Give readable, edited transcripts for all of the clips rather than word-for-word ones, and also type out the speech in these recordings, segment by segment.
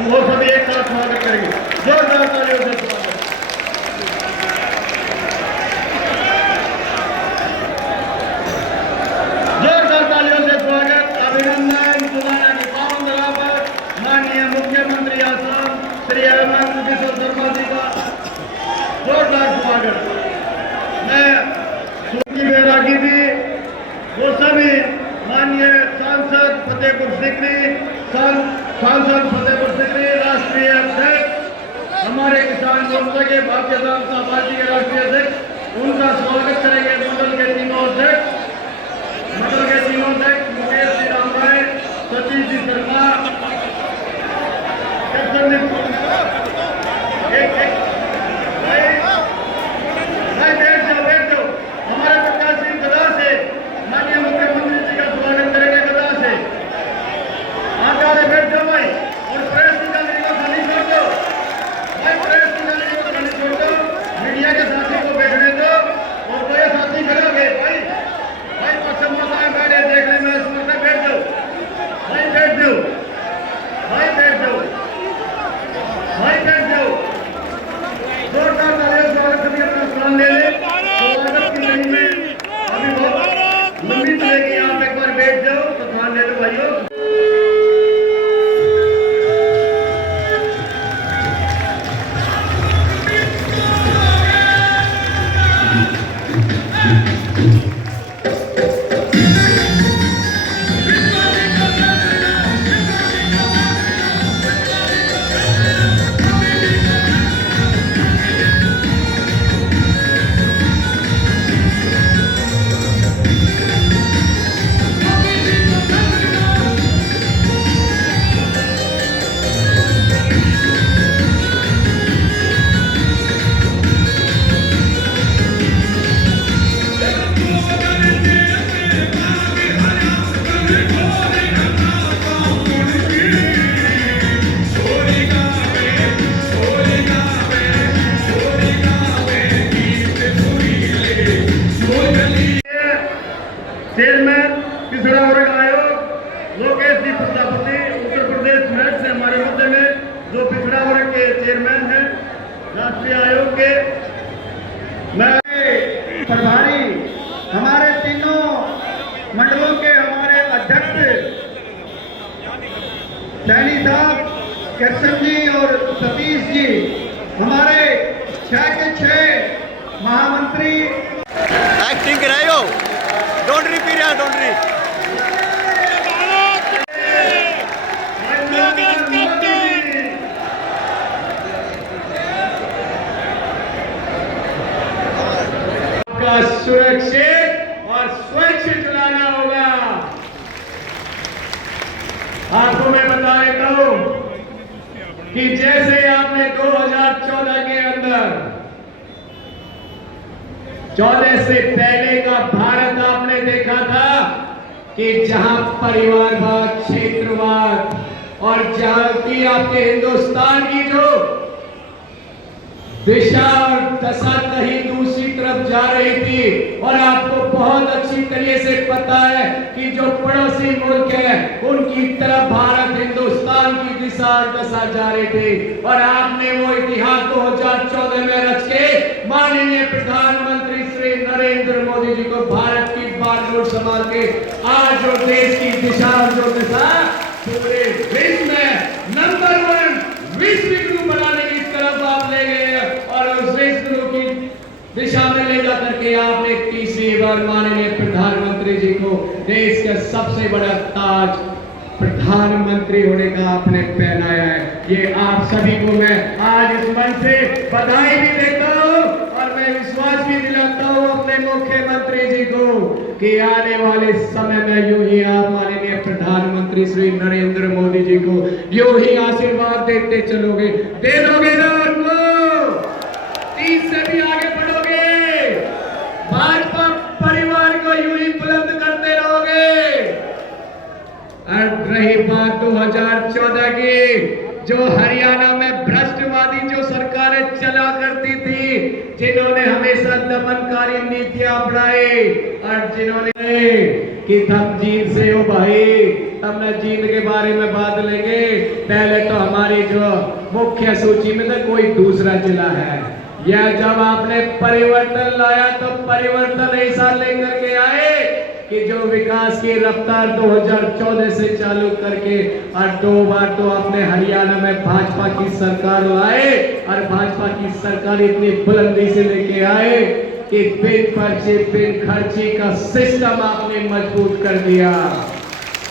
वो सभी एक साथ स्वागत करेंगे। जोरदार तालियों से स्वागत। जोरदार तालियों से स्वागत, अभिनंदन सुनाना की पावन जगह पर माननीय मुख्यमंत्री आसाम श्री हेमंत बिस्वा शर्मा जी का जोरदार स्वागत। मैं सूची में राखी थी वो सभी माननीय सांसद फतेहपुर सिकरी, सांसद फतेहपुर सिकरी, राष्ट्रीय अध्यक्ष हमारे किसान मोर्चा के भारतीय जनता पार्टी के राष्ट्रीय अध्यक्ष, उनका स्वागत करेंगे। मंडल के तीनों अध्यक्ष मुकेश जी राम राय, सतीश जी शर्मा, बैठ जाओ। हमारे प्रत्याशी गदा से माननीय मुख्यमंत्री जी का स्वागत करेंगे। गदा से आगे वाले बैठ जाओ भाई, और प्रेस की गैलरी को खाली छोड़ दो भाई, प्रेस की गैलरी को खाली छोड़ दो, मीडिया के साथी को बैठने दो, और वो साथी करोगे भाई पसंद मत आए बैठे देखने में समझते, बैठ जाओ भाई, बैठ जाओ भाई, बैठ जाओ भाई, बैठ जाओ। जोरदार तालियों से स्वागत करिए। अपना स्थान ले ले। स्वागत की लाइन में अभी बहुत लंबी चलेगी, आप एक बार बैठ जाओ तो स्थान ले लो भाइयों। चेयरमैन पिछड़ा वर्ग आयोग लोकेश जी प्रजापति उत्तर प्रदेश मेरठ से हमारे मुद्दे में जो पिछड़ा वर्ग के चेयरमैन हैं राष्ट्रीय आयोग के, मैं प्रभारी हमारे तीनों मंडलों के हमारे अध्यक्ष सैनी साहब, कृष्ण जी और सतीश जी, हमारे 6 के 6 महामंत्री। एक्टिंग कराए हो, डोंट रिपीट यार, डोंट रिपीट। आपका सुरक्षित और स्वच्छ चलाना होगा। आपको मैं बता देता हूं कि जैसे आपने 2014 के अंदर 14 से पहले का भारत आपने देखा था कि जहां परिवारवाद, क्षेत्रवाद और जहां की आपके हिंदुस्तान की जो दिशा और दशा कहीं दूसरी तरफ जा रही थी, और आपको बहुत अच्छी तरीके से पता है कि जो पड़ोसी मुल्क है उनकी तरफ भारत हिंदुस्तान की दिशा और दशा जा रही थी, और आपने वो इतिहास 2014 में रच के माननीय प्रधानमंत्री श्री नरेंद्र मोदी जी को भारत की बागडोर संभाल के आज जो देश की दिशा और जो दिशा पूरे विश्व में नंबर 1 विश्व गुरु बनाने की तरफ आप ले गए, और उस विश्व गुरु की दिशा में ले जाकर के आपने तीसरी बार माननीय प्रधानमंत्री जी को देश का सबसे बड़ा ताज प्रधानमंत्री होने का आपने पहनाया है। ये आप सभी को मैं आज इस मंच से बधाई भी देता हूँ, और मैं विश्वास भी दिलाता हूँ अपने मुख्यमंत्री जी को कि आने वाले समय में यूं ही आप माननीय प्रधानमंत्री श्री नरेंद्र मोदी जी को यूं ही आशीर्वाद देते चलोगे, दे दोगे ना उनको, 30 से भी आगे बढ़ोगे, भाजपा परिवार को यूं ही बुलंद करते रहोगे। और रही बात 2014 की, जो हरियाणा में भ्रष्टवादी जो सरकारें चला करती थी, जिन्होंने हमेशा दमनकारी नीतियां अपनाई, और जिन्होंने कि धमजीर से हो भाई तब मैं जीत के बारे में बात लेंगे। पहले तो हमारी जो मुख्य सूची में तो कोई दूसरा जिला है। यह जब आपने परिवर्तन लाया तो परिवर्तन ऐसा लेकर के आए कि जो विकास की रफ्तार 2014 से चालू करके और 2 बार तो आपने हरियाणा में भाजपा की सरकार लाए और भाजपा की सरकार इतनी बुलंदी से लेके आए कि बिन पर्ची बिन खर्ची का सिस्टम आपने मजबूत कर दिया।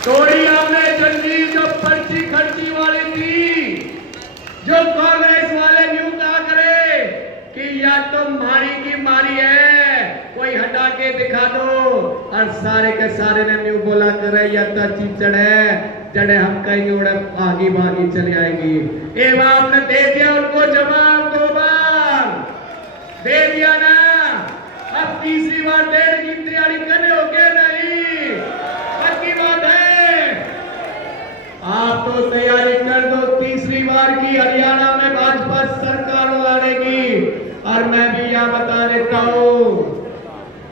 तोड़ी आपने जंजीर जो पर्ची खर्ची वाली थी, जो कांग्रेस वाले न्यू कहा करे कि या तो मारी की मारी है, कोई हटा के दिखा दो, और सारे के सारे ने न्यू बोला करे या तो चीचड़ है जड़े हम कहीं उड़े आगे भागी चली आएगी। एवं आपने दे दिया उनको जवाब, 2 बार दे दिया ना, अब तीसरी बार देने की तैयारी करने हो गए नहीं, पक्की बात है। आप तो तैयारी कर दो तीसरी बार की हरियाणा में भाजपा सरकार लाने की। और मैं भी यह बता देता हूं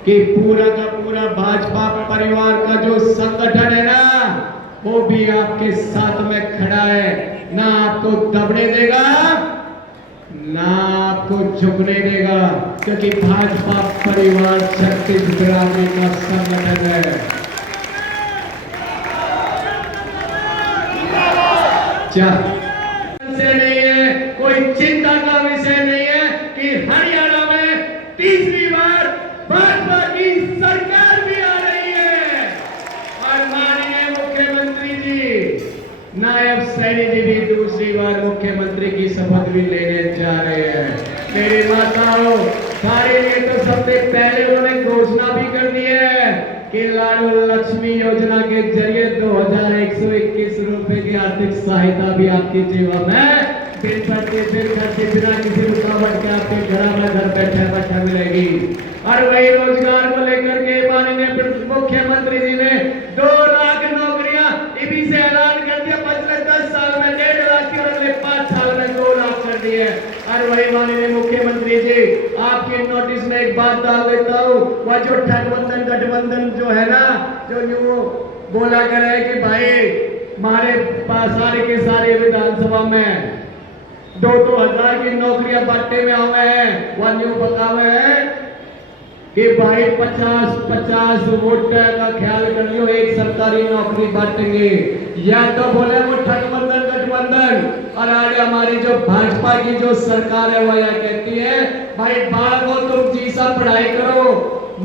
कि पूरा का पूरा भाजपा परिवार का जो संगठन है ना, वो भी आपके साथ में खड़ा है, ना आपको दबने देगा ना आपको झुकने देगा, क्योंकि भाजपा परिवार छत्तीसगढ़ का संगठन है। से नहीं है, कोई चिंता का विषय नहीं है कि हरियाणा में तीसरी बार भाजपा की सरकार भी आ रही है और माननीय मुख्यमंत्री जी, नायब सैनी जी भी दूसरी बार मुख्यमंत्री की शपथ भी लेने जा रहे हैं। मेरी माताओं, सारे लिए तो सबसे पहले उन्होंने घोषणा भी कर दी है कि लाडू लक्ष्मी योजना के जरिए 2121 रुपए की आर्थिक सहायता भी आपकी जीवन में बिन खर्चे बिना किसी रुकावट के आपके घर बैठे मिलेगी। और वही रोजगार को लेकर के माननीय मुख्यमंत्री जी ने 2 लाख नौकरियां इबी से ऐलान कर दिया। पिछले 10 साल में 1.5 लाख की और अगले 5 साल में 2 लाख कर दिए। और वही माननीय मुख्यमंत्री जी, आपके नोटिस में एक बात डाल देता हूँ, वह जो गठबंधन जो है ना, जो न्यू बोला कर रहे कि भाई हमारे पास सारे के सारे विधानसभा में 2-2 हजार की नौकरियां बांटने में हुए हैं। वह न्यू बता हुए हैं कि भाई 50-50 वोट का ख्याल कर लियो, एक सरकारी नौकरी बांटेंगे। या तो बोले वो गठबंधन, और आज हमारी जो भाजपा की जो सरकार है वह यह कहती है भाई बाल को तुम जीसा पढ़ाई करो,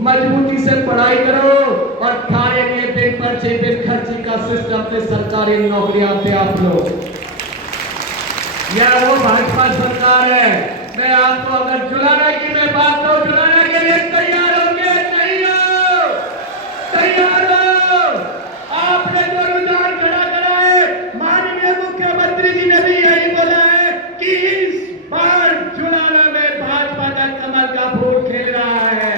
मजबूती से पढ़ाई करो और खाने के बिन पर्ची बिन खर्ची का सिस्टम से सरकारी नौकरियां पे आप लोग। यह वो भाजपा सरकार है। मैं आपको अगर जुलाना की मैं बात करूं, जुलाना के लिए तैयार होंगे? नहीं हो? तैयार हो? आपने जो रुझान खड़ा करा है, माननीय मुख्यमंत्री जी ने भी यही बोला है कि इस बार जुलाना में भाजपा का कमल का फूल खिल रहा है।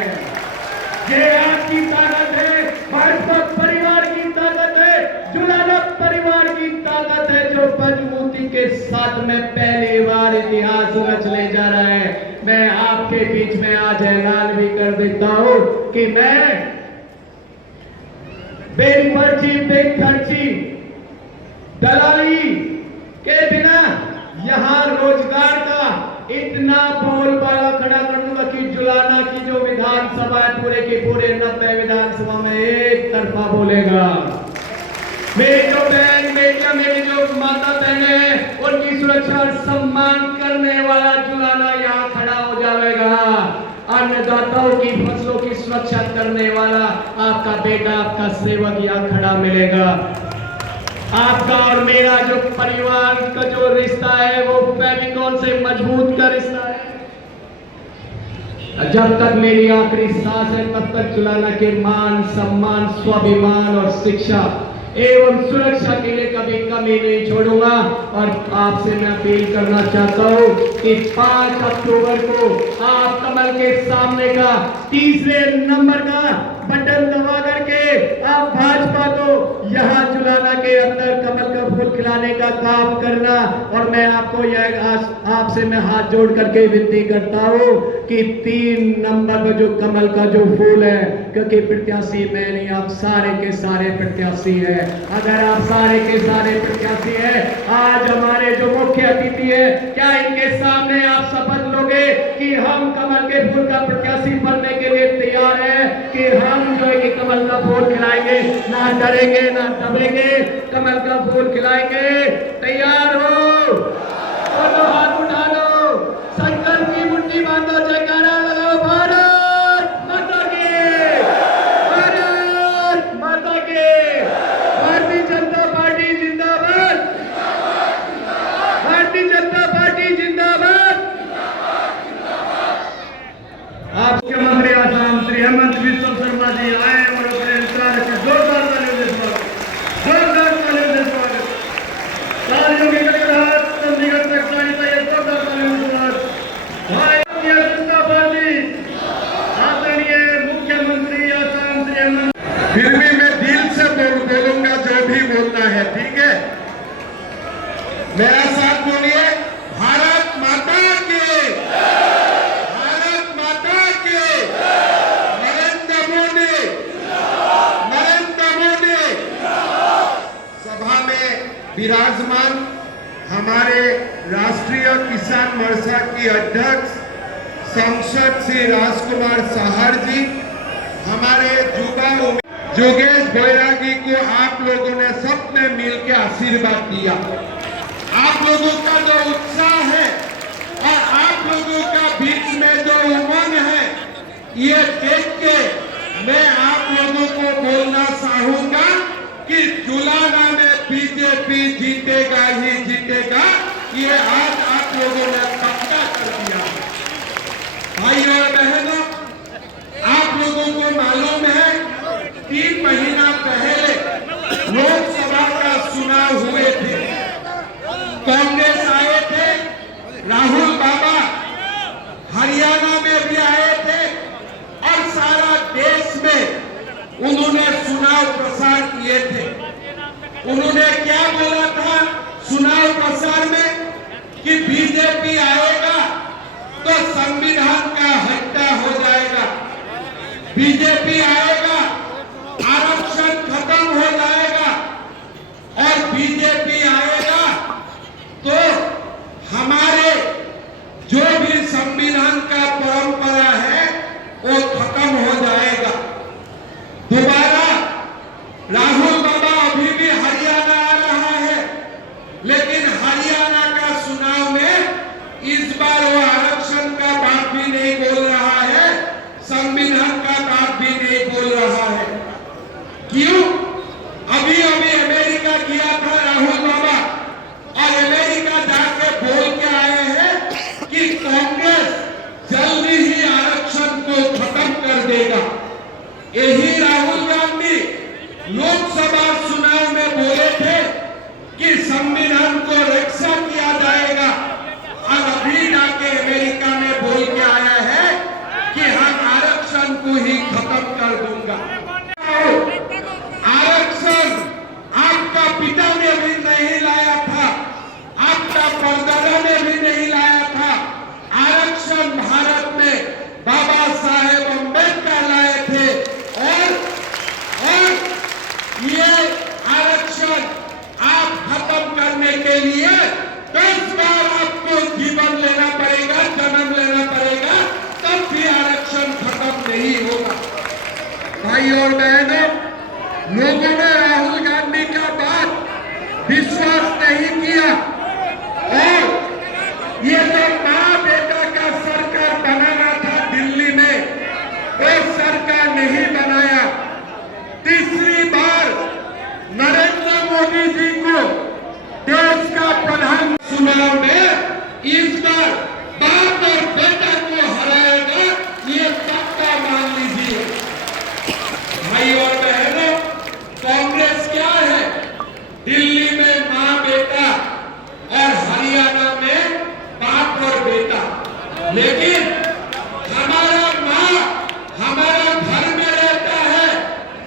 ये आपकी ताकत है, भाजपा परिवार की ताकत है, जुलाना परिवार की ताकत है, जो मजबूती के साथ में पहली बार इतिहास रचने जा रहा है। मैं आपके बीच में आज ऐलान भी कर देता हूं कि मैं बिन पर्ची बिन खर्ची दलाली के बिना यहां रोजगार का इतना बोलबाला खड़ा कर दूंगा कि जुलाना की जो विधानसभा है पूरे की पूरे 90 विधानसभा में एक तरफा बोलेगा। मेरी जो बहन बेटियां, मेरी जो माता बहने हैं, उनकी सुरक्षा और सम्मान करने वाला जुलाना यहाँ खड़ा हो जाएगा। अन्नदाताओं की फसलों की सुरक्षा करने वाला आपका बेटा, आपका सेवक यहाँ खड़ा मिलेगा। आपका और मेरा जो परिवार का जो रिश्ता है वो फेविकॉल से मजबूत का रिश्ता है। जब तक मेरी आखिरी सांस है तब तक जुलाना के मान सम्मान स्वाभिमान और शिक्षा एवं सुरक्षा के लिए कभी कमी नहीं छोड़ूंगा। और आपसे मैं अपील करना चाहता हूं कि 5 अक्टूबर को आप कमल के सामने का तीसरे नंबर का बटन दबा करके आप भाजपा को यहाँ जुलाना के अंदर कमल का फूल खिलाने का काम करना। और मैं आपको यह आपसे मैं हाथ जोड़ करके विनती करता हूँ कि 3 नंबर पर जो कमल का जो फूल है क्योंकि प्रत्याशी मैं नहीं, आप सारे के सारे प्रत्याशी हैं। अगर आप सारे के सारे प्रत्याशी हैं, आज हमारे जो मुख्य अतिथि है, क्या इनके सामने आप शपथ लोगे कि हम कमल के फूल का प्रत्याशी बनने के लिए तैयार है, कि हम जो है कि कमल का फूल खिलाएंगे, ना डरेंगे ना दबेंगे, कमल का फूल खिलाएंगे। तैयार हो? दोनों हाथ उठा लो, संकल्प की मुट्ठी बांधो, जयकारा लगाओ, भारत माता की, भारत माता की, भारतीय जनता पार्टी जिंदाबाद, भारतीय जनता पार्टी जिंदाबाद। आप मुख्यमंत्री आसाम श्री हेमंत बिस्वा शर्मा जी आए और अपने विचार से जोरदार तालियों से स्वागत, जोरदार तालियों से स्वागत, तालियों की गड़गड़ाहट चंडीगढ़ तक जानी चाहिए, जोरदार तालियों से स्वागत। भारतीय जनता पार्टी आदरणीय मुख्यमंत्री आसाम श्री हेमंत। फिर भी मैं दिल से बोलूंगा जो भी बोलना है, ठीक है? मेरा साथ बोलिए, भारत माता के, भारत माता के, नरेंद्र मोदी, नरेंद्र मोदी। सभा में विराजमान हमारे राष्ट्रीय किसान मोर्चा की अध्यक्ष सांसद श्री राजकुमार साहर जी, हमारे युवा जोगेश बैरागी को आप लोगों ने सबने मिलकर आशीर्वाद दिया। आप लोगों का जो उत्साह है और आप लोगों का बीच में जो उमंग है, ये देख के मैं आप लोगों को बोलना चाहूंगा कि जुलाना में बीजेपी जीतेगा ही जीतेगा, ये आज आप लोगों ने पक्का कर दिया। भाई और बहनों, आप लोगों को मालूम है 3 महीना पहले लोकसभा का चुनाव हुए थे, कांग्रेस आए थे, राहुल बाबा हरियाणा में भी आए थे और सारा देश में उन्होंने चुनाव प्रचार किए थे। उन्होंने क्या बोला था चुनाव प्रचार में कि बीजेपी आएगा तो संविधान का हत्या हो जाएगा, बीजेपी आएगा आरक्षण खत्म हो जाएगा, और बीजेपी आएगा तो हमारे जो भी संविधान का परंपरा है वो खत्म हो जाएगा। दोबारा राहुल बाबा अभी भी हरियाणा आ रहा है, लेकिन हरियाणा का चुनाव में इस बार वो आरक्षण का बात भी नहीं बोल रहा है, संविधान का बात भी नहीं बोल रहा है। क्यों? अभी अभी अमेरिका किया था राहुल बाबा, और अमेरिका जाके बोल के आए हैं कि कांग्रेस जल्दी ही आरक्षण को खत्म कर देगा। यही राहुल गांधी लोकसभा चुनाव में बोले थे कि संविधान को रक्षा किया जाएगा, और अभी जाके अमेरिका में बोल के आया है कि हम आरक्षण को ही खत्म कर दूंगा। आरक्षण आपका पिता ने भी नहीं लाया था, आपका परदादा ने भी नहीं लाया था। आरक्षण भारत में बाबा साहेब अम्बेडकर लाए थे, और ये आरक्षण आप खत्म करने के लिए 10 बार आपको जीवन लेना पड़ेगा, जन्म लेना पड़ेगा, तब भी आरक्षण खत्म नहीं होगा। भाई और बहनों, लोगों ने राहुल गांधी का बात विश्वास नहीं किया, और ये जो मां बेटा का सरकार बनाना था दिल्ली में, वो सरकार नहीं बनाया। तीसरी बार नरेंद्र मोदी जी को देश का प्रधान चुनाव में इस बार बाप और बेटा को हराएगा, ये पक्का मान लीजिए। भाई और बहनों, कांग्रेस क्या है? दिल्ली में मां बेटा और हरियाणा में बाप और बेटा, लेकिन हमारा मां हमारा घर में रहता है,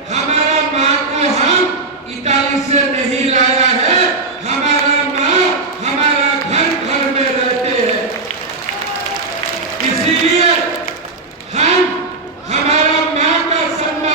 हमारा मां को हम इटाली से नहीं लाया है, हमारा मां हमारा घर में रहते हैं। इसीलिए हम हमारा मां का सम्मान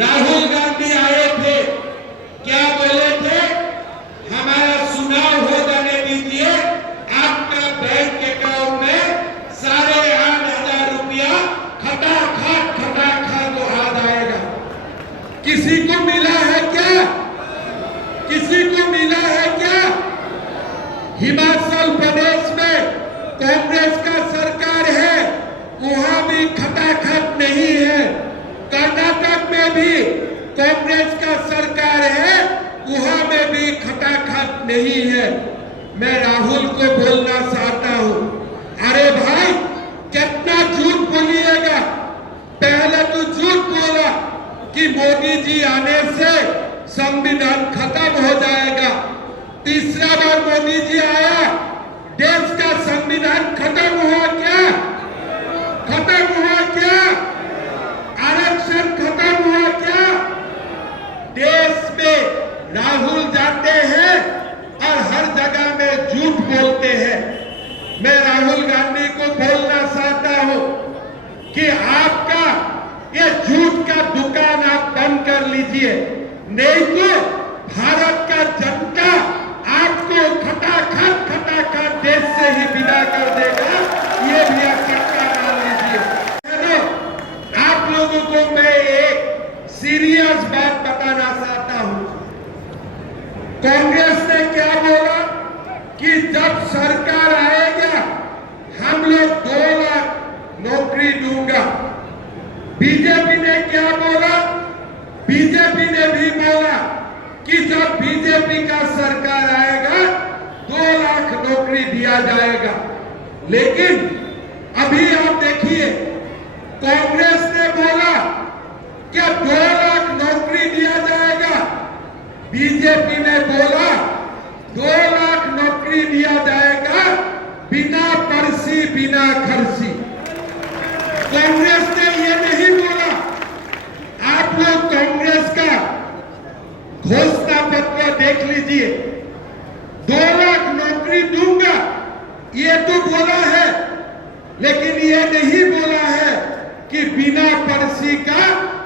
राहुल गांधी आए थे, क्या बोले थे? हमारा चुनाव हो जाने दीजिए, आपका बैंक अकाउंट में 8,500 रुपया खटाखट तो आ जाएगा। किसी को मिला है क्या? किसी को मिला है क्या? हिमाचल प्रदेश में कांग्रेस का सरकार है, वहां भी खटाखट नहीं है। कर्नाटक में भी कांग्रेस का सरकार है, वहां में भी खटाखट नहीं है। मैं राहुल को बोलना चाहता हूं, अरे भाई कितना झूठ बोलिएगा। पहले तो झूठ बोला कि मोदी जी आने से संविधान खत्म हो जाएगा। तीसरा बार मोदी जी आया, देश का संविधान खत्म हुआ क्या? खत्म हुआ क्या? आरक्षण खत्म हुआ क्या? देश में राहुल जाते हैं और हर जगह में झूठ बोलते हैं। मैं राहुल गांधी को बोलना चाहता हूं कि आपका ये झूठ का दुकान आप बंद कर लीजिए, नहीं तो भारत का जनता आपको खटाखट देश से ही विदा कर देगा। ये भी आप पक्का मान लीजिए। आप लोगों को मैं एक सीरियस बात बताना चाहता हूं। कांग्रेस ने क्या बोला कि जब सरकार आएगा हम लोग 2 लाख नौकरी दूंगा। बीजेपी ने क्या बोला? बीजेपी ने भी बोला कि जब बीजेपी का सरकार आएगा 2 लाख नौकरी दिया जाएगा। लेकिन अभी आप देखिए, कांग्रेस ने बोला क्या 2 लाख नौकरी दिया जाएगा, बीजेपी ने बोला 2 लाख नौकरी दिया जाएगा बिना पर्ची बिना खर्ची। कांग्रेस ने ये नहीं बोला। आप लोग कांग्रेस का घोषणा पत्र देख लीजिए, 2 लाख नौकरी दूंगा ये तो बोला है, लेकिन ये नहीं बोला है कि बिना पर्ची का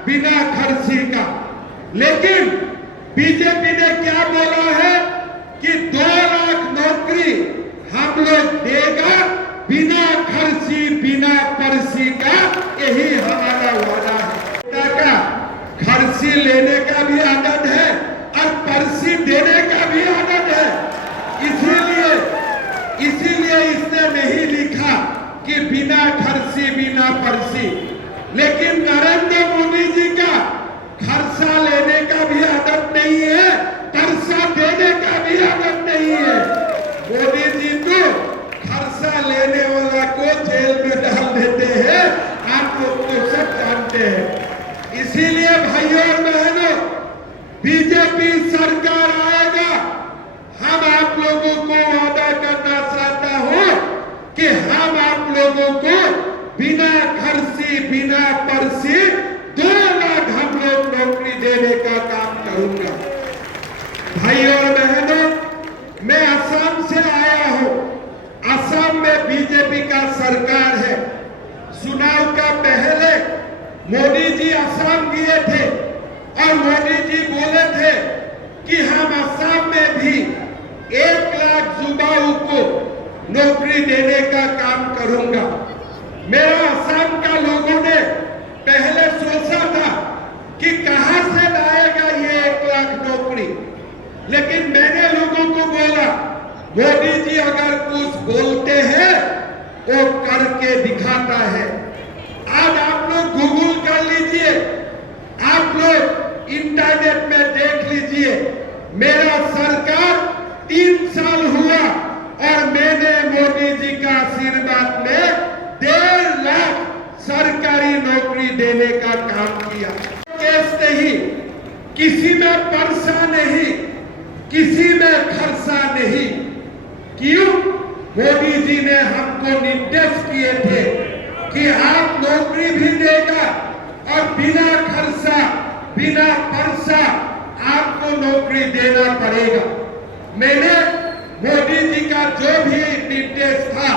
बिना खर्ची का। लेकिन बीजेपी ने क्या बोला है कि 2 लाख नौकरी हम लोग देगा बिना खर्ची बिना पर्ची का, यही हमारा वादा है। का खर्ची लेने का भी आदत है और पर्ची देने का भी आदत है। इसीलिए इसने नहीं लिखा कि बिना खर्ची बिना पर्ची। लेकिन नरेंद्र मोदी जी का खर्चा लेने का भी आदत नहीं है, पर्चा देने का भी आदत नहीं है। मोदी जी तो खर्चा लेने वाला को जेल में डाल देते हैं, आप लोग तो सब जानते हैं। इसीलिए भाइयों और बहनों, बीजेपी सरकार आएगा, हम आप लोगों को वादा करना चाहता हूं कि हम आप लोगों को बिना खर्ची बिना पर्ची 2 लाख हम लोग नौकरी देने का काम करूंगा। भाइयों और बहनों, मैं असम से आया हूं। असम में बीजेपी का सरकार है। चुनाव का पहले मोदी जी असम गए थे और मोदी जी बोले थे कि हम असम में भी 1 लाख युवाओं को नौकरी देने का काम करूंगा। मेरा असम का लोगों ने पहले सोचा था कि कहां से लाएगा ये 1 लाख नौकरी, लेकिन मैंने लोगों को बोला मोदी जी अगर कुछ बोलते हैं वो करके दिखाता है। आज आप लोग गूगल कर लीजिए, आप लोग इंटरनेट में देख लीजिए, मेरा सरकार 3 साल हुआ और मैंने मोदी जी का आशीर्वाद में 1.5 लाख सरकारी नौकरी देने का काम किया। केस नहीं, किसी में पर्चा नहीं, किसी में खर्चा नहीं। क्यों? मोदी जी ने हमको निर्देश किए थे कि आप नौकरी भी देगा और बिना खर्चा बिना पर्चा आपको नौकरी देना पड़ेगा। मैंने मोदी जी का जो भी निर्देश था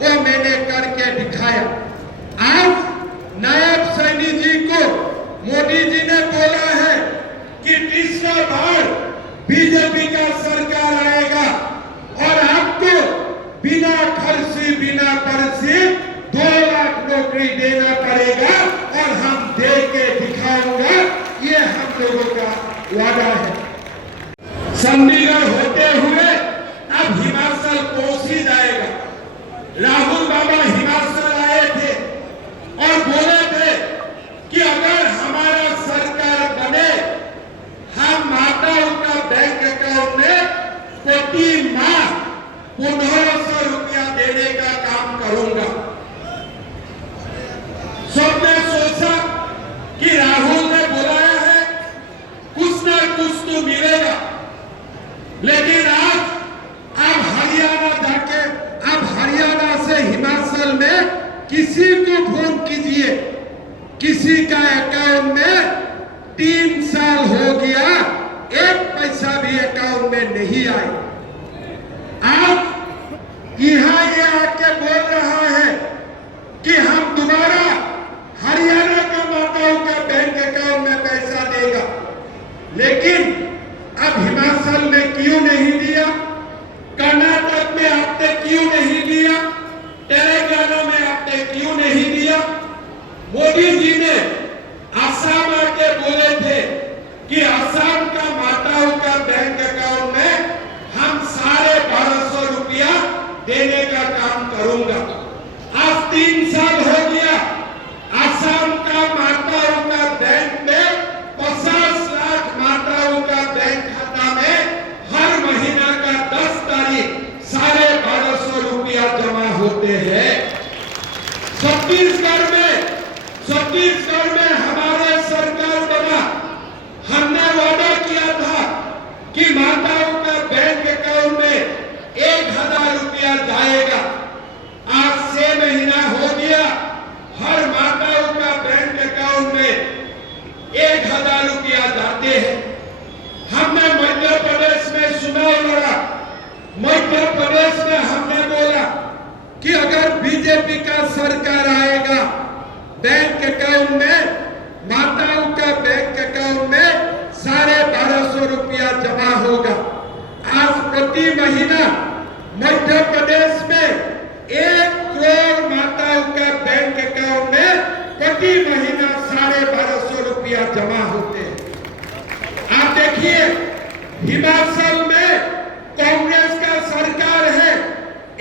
वो मैंने करके दिखाया। आज नायब सैनी जी को मोदी जी ने बोला नौकरी देना पड़ेगा और हम दे के दिखाऊंगा, ये हम लोगों का वादा है। चंडीगढ़ होते हुए अब हिमाचल कोसी जाएगा। राहुल बाबा हिमाचल आए थे और बोले थे कि अगर हमारा सरकार बने, हम माताओं का बैंक अकाउंट में प्रति माह 1500 रुपया देने का काम करूंगा। सबने सोचा कि राहुल ने बुलाया है, कुछ ना कुछ तो मिलेगा, लेकिन अब हरियाणा जाके, अब हरियाणा से हिमाचल में किसी को फोन कीजिए, किसी का अकाउंट में 3 साल हो गया, 1 पैसा भी अकाउंट में नहीं आई। अब यहां ये आके बोल रहा है कि हम दोबारा हरियाणा का माताओं का बैंक अकाउंट में पैसा देगा, लेकिन अब हिमाचल में क्यों नहीं दिया, कर्नाटक में आपने क्यों नहीं दिया, तेलंगाना में आपने क्यों नहीं दिया? मोदी जी ने असम आके बोले थे कि असम का माताओं का बैंक अकाउंट में हम 1250 रुपया देने का काम करूंगा। आज 3 साल हो गया, असम का माताओं का बैंक में 50 लाख माताओं का बैंक खाता में हर महीना का 10 तारीख 1250 रुपया जमा होते हैं। छत्तीसगढ़ में हमारे सरकार बना, हमने वादा किया था कि माताओं का बैंक अकाउंट में 1000 रुपया जाएगा। आज 6 महीना हो गया, हर माताओं का बैंक अकाउंट में 1000 रुपया जाते हैं। हमने मध्य प्रदेश में चुनाव लड़ा, मध्य प्रदेश में हमने बोला कि अगर बीजेपी का सरकार आएगा, बैंक अकाउंट में, माताओं का बैंक अकाउंट में 1250 रुपया जमा होगा। आज प्रति महीना मध्य प्रदेश में 1 करोड़ माताओं का बैंक अकाउंट में प्रति महीना 1250 रुपया जमा होते हैं। आप देखिए, हिमाचल में कांग्रेस का सरकार है,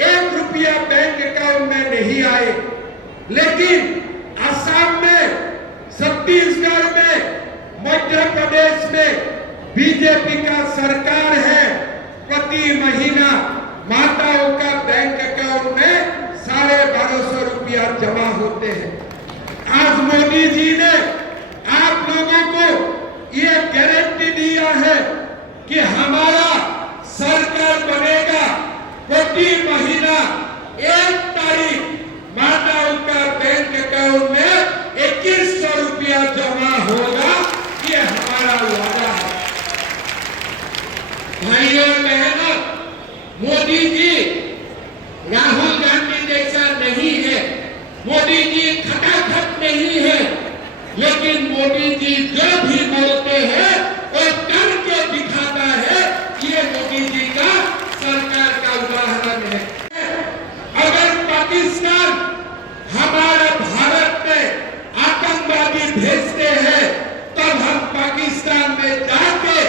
1 रुपया बैंक अकाउंट में नहीं आए, लेकिन असम में, छत्तीसगढ़ में, मध्य प्रदेश में बीजेपी का सरकार है, प्रति महीना माताओं का बैंक अकाउंट में 1250 रुपया जमा होते हैं। आज मोदी जी ने आप लोगों को ये गारंटी दिया है कि हमारा सरकार बनेगा, प्रति महीना 1 तारीख माताओं का बैंक अकाउंट में 2100 रुपया जमा होगा। ये हमारा वादा है। भाइयों बहनों, मोदी जी राहुल गांधी जैसा नहीं है, मोदी जी खटाखट नहीं है, लेकिन मोदी जी जो भी बोलते हैं वो करके दिखाता है। ये मोदी जी का सरकार का उदाहरण है। अगर पाकिस्तान हमारे भारत में आतंकवादी भेजते हैं, तब हम पाकिस्तान में जाके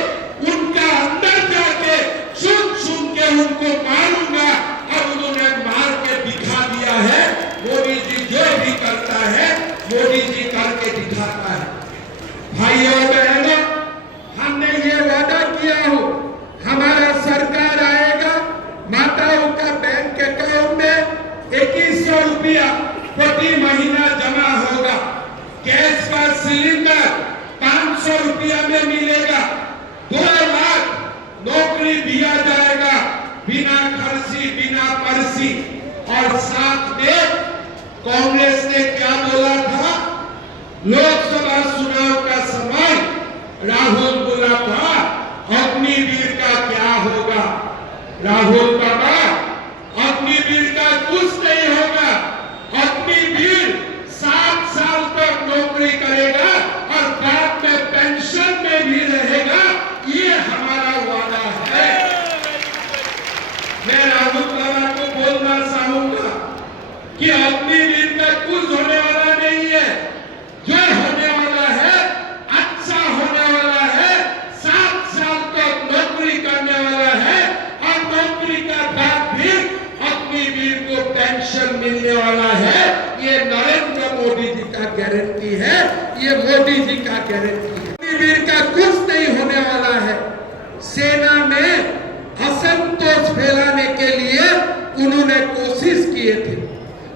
उनका अंदर जाके सुन के उनको मारूंगा, और उन्होंने मार के दिखा दिया है। मोदी जी जो भी करता है, मोदी जी करके दिखाता है। भाइयों बहनों, हमने ये वादा किया हो, हमारा सरकार आएगा, माताओं का बैंक अकाउंट में 2100 रुपया प्रति महीना जमा होगा। गैस का सिलेंडर 500 रुपया में मिलेगा। 2 लाख नौकरी दिया जाएगा, बिना खर्ची, बिना पर्ची। और साथ में कांग्रेस ने क्या बोला था, लोकसभा चुनाव का समय राहुल बोला था अग्निवीर का क्या होगा। राहुल बाबा, अग्निवीर का कुछ नहीं होगा। अग्निवीर 7 साल तक नौकरी करेगा और बाद में पेंशन में भी रहेगा। ये हमारा वादा है। मैं राहुल बाबा को बोलना चाहूंगा कि अग्निवीर का कुछ होने वाला ये नरेंद्र मोदी जी का गारंटी है, ये मोदी जी का गारंटी है। अग्निवीर का कुछ नहीं होने वाला है। सेना में असंतोष फैलाने के लिए उन्होंने कोशिश किए थे,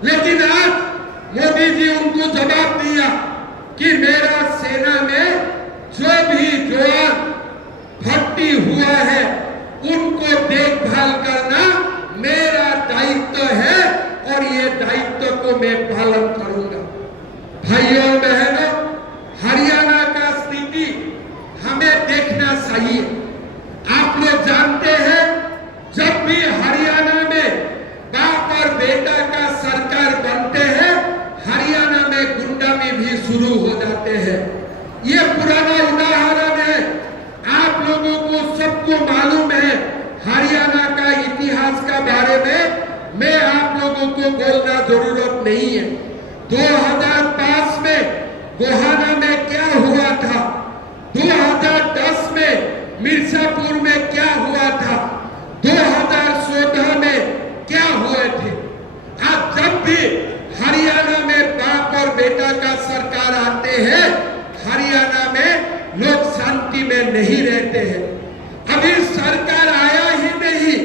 लेकिन आज मोदी जी उनको जवाब दिया कि मेरा सेना में जो भी जवान भर्ती हुआ है उनको देखभाल करना मेरा दायित्व है और ये दायित्व को मैं पालन करूंगा। भाइयों और बहनों, हरियाणा का स्थिति हमें देखना चाहिए। आप लोग जानते हैं, जब भी हरियाणा में बाप और बेटा का सरकार बनते हैं, हरियाणा में गुंडामी भी शुरू हो जाते हैं। ये पुराना उदाहरण है, आप लोगों को सबको मालूम है। हरियाणा का इतिहास का बारे में मैं आप लोगों को बोलना जरूरत नहीं है। 2005 में गोहाना में क्या हुआ था, 2010 में मिर्जापुर में क्या हुआ था, 2014 में क्या हुए थे। आज जब भी हरियाणा में बाप और बेटा का सरकार आते हैं, हरियाणा में लोग शांति में नहीं रहते हैं। अभी सरकार आया ही नहीं,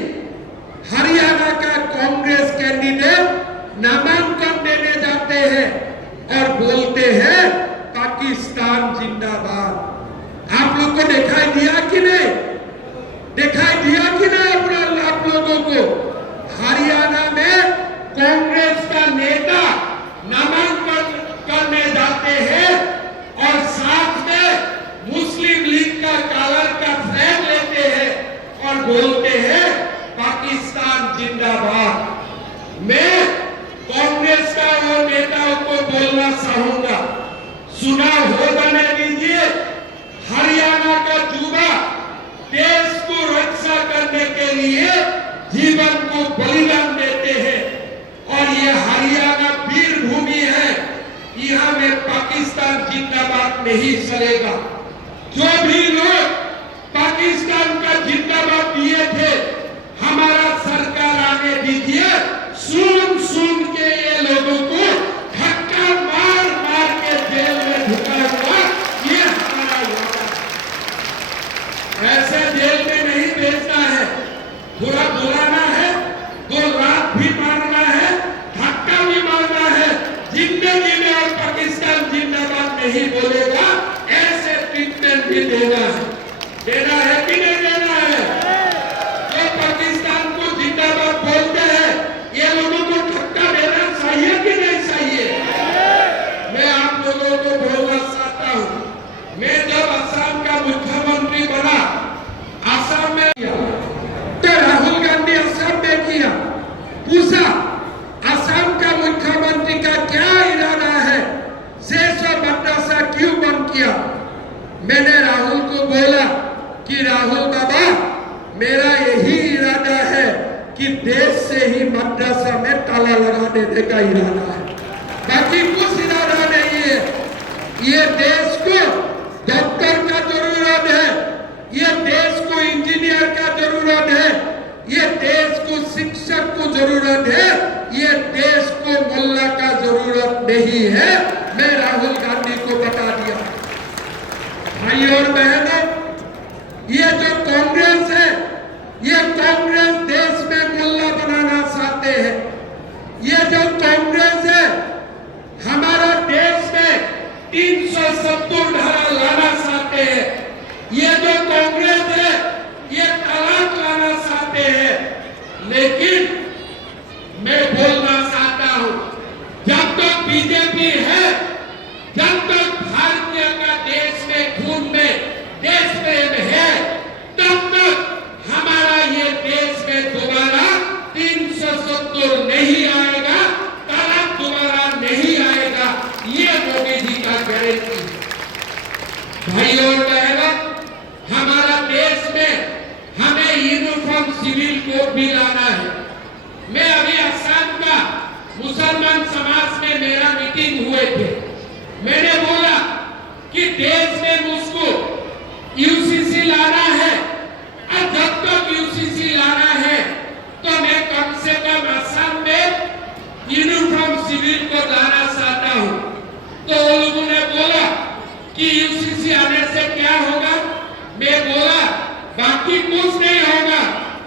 हरियाणा का कांग्रेस कैंडिडेट नामांकन देने जाते हैं और बोलते हैं पाकिस्तान जिंदाबाद। आप लोग को दिखाई दिया कि नहीं? दिखाई दिया कि नहीं अपना आप लोगों को? हरियाणा में कांग्रेस का नेता नामांकन करने जाते हैं और साथ में मुस्लिम लीग का कलर का फ्लैग लेते हैं और बोलते हैं पाकिस्तान जिंदाबाद। मैं कांग्रेस का वो नेताओं को बोलना चाहूंगा, सुना होगा नहीं दीजिए, हरियाणा का युवा देश को रक्षा करने के लिए जीवन को बलिदान देते हैं और ये हरियाणा वीर भूमि है। यहाँ में पाकिस्तान जिंदाबाद नहीं चलेगा। जो भी लोग पाकिस्तान का जिंदाबाद दिए थे, हमारा सरकार आने दीजिए, सुन सुन के ये लोगों को धक्का मार मार के जेल में ढुकाऊंगा, ये हमारा वादा है। ऐसे जेल में नहीं भेजना है, बुरा बुलाना है, 2 रात भी मारना है, धक्का भी मारना है, जिंदगी में और पाकिस्तान जिंदाबाद नहीं बोलेगा ऐसे ट्रीटमेंट भी देना है। देना है कि नहीं देना है? जो पाकिस्तान को जिंदाबाद बोलते हैं, ये लोगों को धक्का देना चाहिए कि नहीं चाहिए? मैं आप लोगों को बोलना चाहता हूँ, मैं जब असम का मुख्यमंत्री बना, असम में किया तो राहुल गांधी असम में किया, पूछा असम का मुख्यमंत्री का क्या इरादा है, शेषा मद्रासा क्यों बंद किया? मैंने राहुल को बोला कि राहुल बाबा, मेरा यही इरादा है कि देश से ही मद्रासा में ताला लगा देने का इरादा है, बाकी कुछ इरादा नहीं है। ये देश को डॉक्टर का जरूरत है, ये देश को इंजीनियर का जरूरत है, ये देश को शिक्षक को जरूरत है, ये देश को मुल्ला का जरूरत नहीं है। मैं राहुल गांधी को बता दिया। भाई और बहनों, ये जो कांग्रेस है, ये कांग्रेस देश में मुल्ला बनाना चाहते हैं। ये जो कांग्रेस है, हमारा देश में 370 धारा लाना चाहते हैं। ये जो कांग्रेस है, ये तलाक लाना चाहते हैं। लेकिन मैं बोलना चाहता हूं, जब तक बीजेपी है, जब तक भारतीय का देश में खून में देश प्रेम है, तब तक हमारा ये देश में दोबारा 370 नहीं आएगा, तलाक दोबारा नहीं आएगा। ये मोदी जी का गारंटी है। भाइयों और बहनों, हमारा देश में हमें यूनिफॉर्म सिविल कोड भी लाना है। मैं अभी असम का मुसलमान समाज में मेरा मीटिंग हुए थे, मैंने बोला कि देश में मुझको यूसीसी लाना है, और जब तक यूसीसी लाना है तो मैं कम से कम असम में यूनिफॉर्म सिविल को लाना मैं बोला बाकी कुछ नहीं होगा,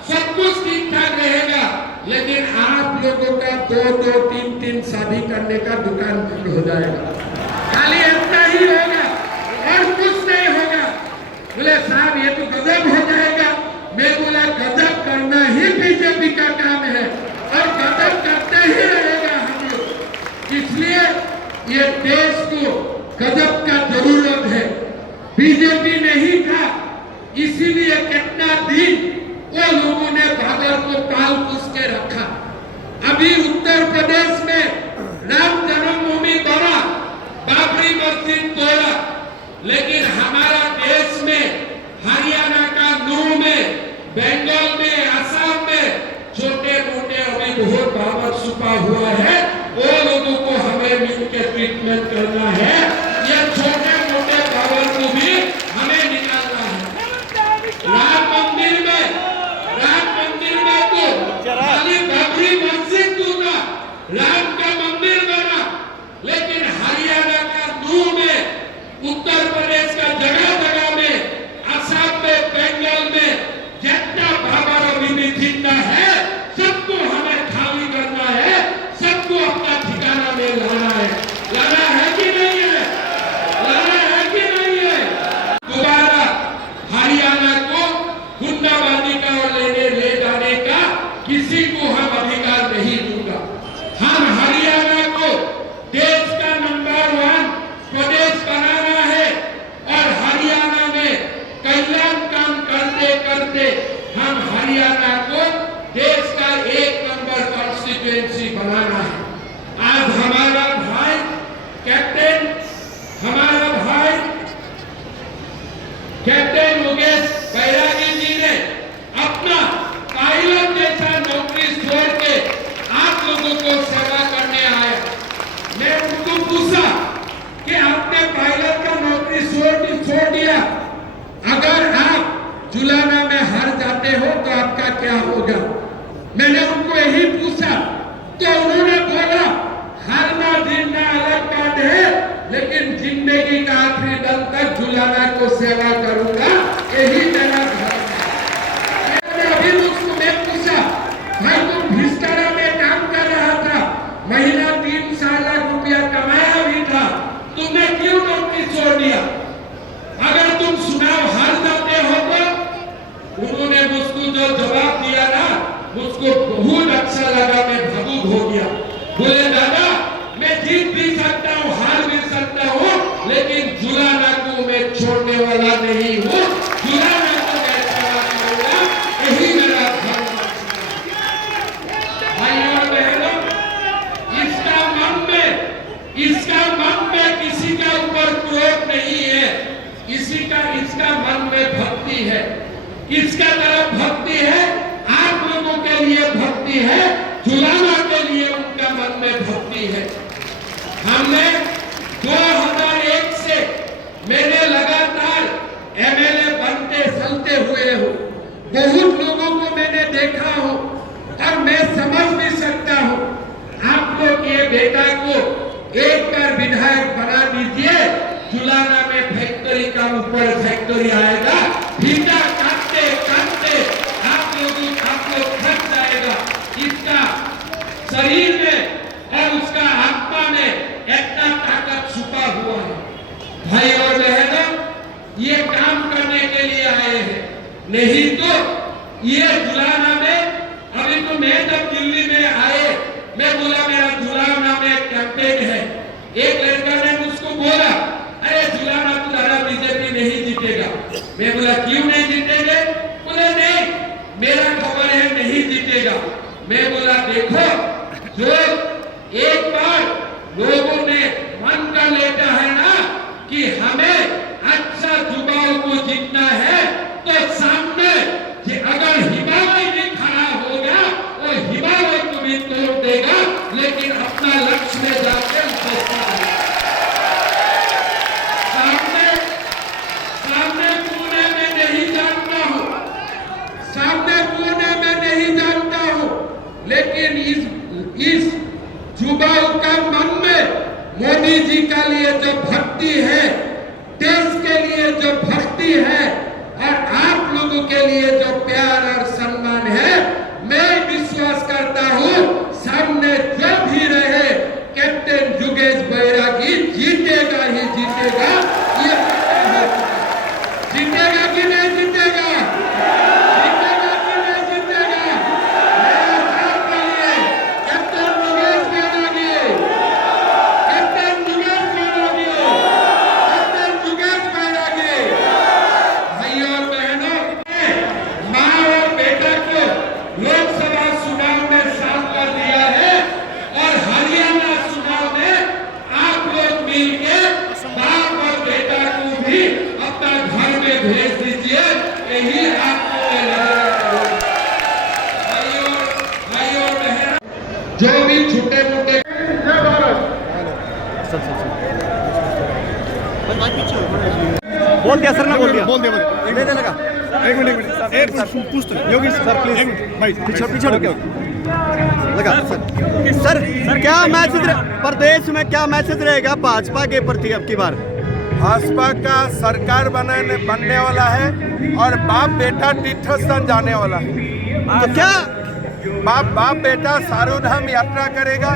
सब कुछ ठीक ठाक रहेगा, लेकिन आप लोगों का 2-2, 3-3 शादी करने का दुकान बंद हो जाएगा, खाली इतना ही होगा और कुछ नहीं होगा। बोले साहब ये तो गजब हो जाएगा। मैं बोला गजब करना ही बीजेपी का काम है और गजब करते ही रहेगा हम लोग। इसलिए ये देश को गजब का जरूरत है। बीजेपी नहीं था, इसीलिए कितना दिन वो लोगों ने बाबर को पाल पूछ के रखा। अभी उत्तर प्रदेश में राम जन्मभूमि बना, बाबरी मस्जिद तोड़ा, लेकिन हमारा देश में हरियाणा का नूह में, बंगाल में, असम में छोटे मोटे अभी बहुत बाबर छुपा हुआ है, वो लोगों को हमें मिलकर ट्रीटमेंट करना है। ये छोटे मोटे बाबर को भी हमें निकालना है। राम मंदिर में तो खाली बाबरी मस्जिद टूटा, राम का मंदिर बना, लेकिन हरियाणा का नूह में, उत्तर प्रदेश का जगह जगह में, असम में, बंगाल में जितना बाबर अभी भी जिंदा है, सबको हमें खाली करना है, सबको अपना ठिकाना में लाना है। लाना है कि नहीं है? लाना है कि नहीं है? दोबारा हरियाणा को गुंडाबाजी का और ले जाने का किसी को हम अधिकार नहीं दूंगा। हम हरियाणा को देश का नंबर 1 प्रदेश बनाना है और हरियाणा में कल्याण काम करते करते हम हरियाणा को देश का 1 नंबर कॉन्स्टिट्यूएंसी बनाना है। आज हमारा भाई कैप्टन मुकेश बैरागी जी ने अपना पायलट जैसा नौकरी छोड़ के आप लोगों को सेवा करने आया। मैं उनको पूछा कि आपने पायलट का नौकरी छोड़ दिया, अगर आप जुलाना में हार जाते हो तो आपका क्या होगा? मैंने उनको यही पूछा तो उन्होंने बोला हारना जीतना अलग बात है, लेकिन जिंदगी का आखिरी दम तक जुलाना को सेवा करूंगा, यही मेरा धर्म है। मैंने अभी उसको मैं पूछा भाई तुम भिस्तारा में काम कर रहा था, महीना 3-4 लाख रुपया कमाया भी था, तुमने क्यों नौकरी छोड़ दिया? अगर तुम चुनाव हार जाते हो तो उन्होंने मुझको जो जवाब दिया ना, मुझको बहुत अच्छा लगा, मैं भावुक हो गया। बोले दादा मैं जीत भी सकता हूँ, हार भी सकता हूँ, लेकिन जुलाना को मैं छोड़ने वाला नहीं हूँ, जुलाना को मैं सेवा करूंगा, यही मेरा धर्म है। भाइयों और बहनों, इसका मन में किसी का ऊपर क्रोध नहीं है, इसका मन में भक्ति है, इसका तरफ भक्ति है, आप लोगों के लिए भक्ति है, जुलाना के लिए उनका मन में भक्ति है। हमने 2001 से मैंने लगातार एमएलए बनते चलते हुए हो, बहुत लोगों को मैंने देखा हो और मैं समझ भी सकता हूँ। आप लोग ये बेटा को एक बार विधायक बना दीजिए, जुलाना में फैक्ट्री का ऊपर फैक्ट्री आएगा, फीता काटते काटते आप लोग थक जाएगा। इसका शरीर में और उसका आत्मा में इतना ताकत छुपा हुआ है। भाई और बहनों, ये काम करने के लिए आए हैं, नहीं तो ये जुलाना में, अभी तो मैं जब दिल्ली में आए, मैं बोला मेरा जुलाना में कैंपेन है, एक लड़का ने मुझको बोला अरे जुलाना तो दादा बीजेपी नहीं जीतेगा। मैं बोला क्यों नहीं जीतेंगे? बोले नहीं मेरा खबर है नहीं जीतेगा। मैं बोला देखो, जो एक बार लोगों ने मन कर लेता है ना कि हमें अच्छा युवाओं को जीतना है, तो सामने अगर हिमालय भी खड़ा होगा वो हिमालय को भी तोड़ देगा, लेकिन अपना लक्ष्य में जाकर सामने पुणे में नहीं जानता हूं, लेकिन इस युवाओं का मन में मोदी जी का लिए जो भक्ति है, देश के लिए जो भक्ति है बापू के लिए जो प्यार और सम्मान है, मैं विश्वास करता हूँ सामने जो भी रहे कैप्टन जुगेश बैरागी जीतेगा ही जीतेगा। ये पक्का है। जीतेगा कि नहीं जीतेगा? जीतेगा कि नहीं जीतेगा? मेरे साथ रहिए। कैप्टन जुगेश बैरागी, कैप्टन जुगेश बैरागी, कैप्टन जुगेश बैरागी। भाइयों और बहनों, माँ और बेटा को लोकसभा चुनाव में साफ कर दिया है और हरियाणा चुनाव में आप लोग मिलके बाप और बेटा को भी अपना घर में भेज दीजिए। यही आपको भाइयों और बहनों, जो भी छोटे मोटे बोल दिया सर ना बोल दिया दे दे लगा एक मिनट पूछ तो योगी सर प्लीज भाई पीछे लगा सर क्या मैसेज प्रदेश में क्या मैसेज रहेगा भाजपा के प्रति अब की बार? भाजपा का सरकार बनने वाला है और बाप बेटा तीर्थस्थान जाने वाला है। तो क्या बाप बेटा सारोधाम यात्रा करेगा,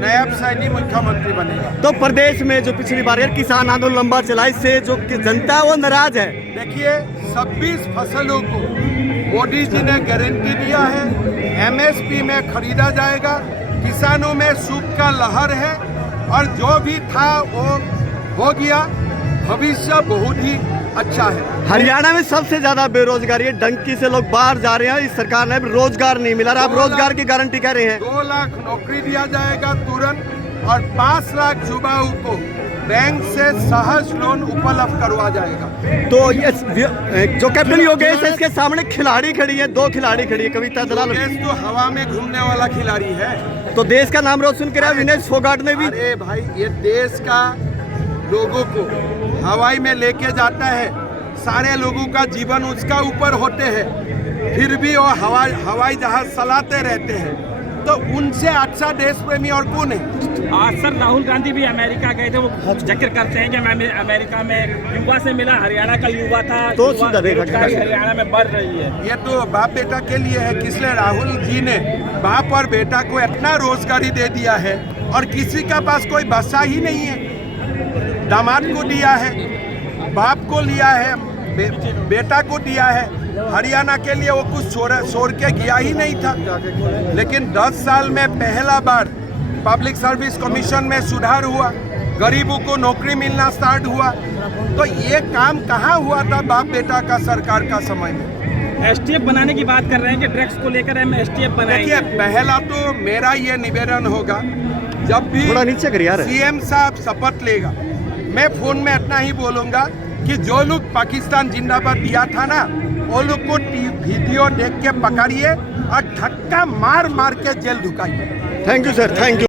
नायब सैनी मुख्यमंत्री बनेगा। तो प्रदेश में जो पिछली बार यार किसान आंदोलन लंबा चला, इससे जो जनता है वो नाराज है। देखिए 26 फसलों को मोदी जी ने गारंटी दिया है, एमएसपी में खरीदा जाएगा। किसानों में सुख का लहर है और जो भी था वो हो गया। भविष्य बहुत ही अच्छा है। हरियाणा में सबसे ज्यादा बेरोजगारी है, डंकी से लोग बाहर जा रहे हैं। इस सरकार ने रोजगार नहीं मिला, आप रोजगार की गारंटी कह रहे हैं। 2 लाख नौकरी दिया जाएगा तुरंत और 5 लाख युवाओं को बैंक से सहज लोन उपलब्ध करवा जाएगा। तो ये जो कैप्टन योगेश है, इसके सामने खिलाड़ी खड़ी है, 2 खिलाड़ी खड़ी है, कविता दलाल। योगेश तो हवा में घूमने वाला खिलाड़ी है। तो देश का नाम रोशन करा विनेश फोगाट ने भी। अरे भाई, ये देश का लोगों को हवाई में लेके जाता है, सारे लोगों का जीवन उसका ऊपर होते हैं, फिर भी वो हवाई जहाज चलाते रहते हैं। तो उनसे अच्छा देश प्रेमी और कौन है? आज सर राहुल गांधी भी अमेरिका गए थे, वो जिक्र करते हैं कि मैं अमेरिका में युवा से मिला, हरियाणा का युवा था, तो बेरोजगारी हरियाणा में बढ़ रही है। ये तो बाप बेटा के लिए है, किसलिए राहुल जी ने बाप और बेटा को इतना रोजगारी दे दिया है और किसी का पास कोई बसा ही नहीं है। दामाद को दिया है, बाप को लिया है, बेटा को दिया है। हरियाणा के लिए वो कुछ छोड़ के गया ही नहीं था। लेकिन 10 साल में पहला बार पब्लिक सर्विस कमीशन में सुधार हुआ, गरीबों को नौकरी मिलना स्टार्ट हुआ। तो ये काम कहाँ हुआ था बाप बेटा का सरकार का समय में? एसटीएफ बनाने की बात कर रहे हैं कि ड्रग्स को लेकर हम एसटीएफ बनाएंगे। देखिए, पहला तो मेरा ये निवेदन होगा, जब भी नीचे कर यार सीएम साहब शपथ लेगा, मैं फोन में इतना ही बोलूंगा कि जो लोग पाकिस्तान जिंदाबाद दिया था ना, वो लोग को वीडियो देख के पकड़िए और धक्का मार मार के जेल ढुकाइए। Thank you sir, thank you.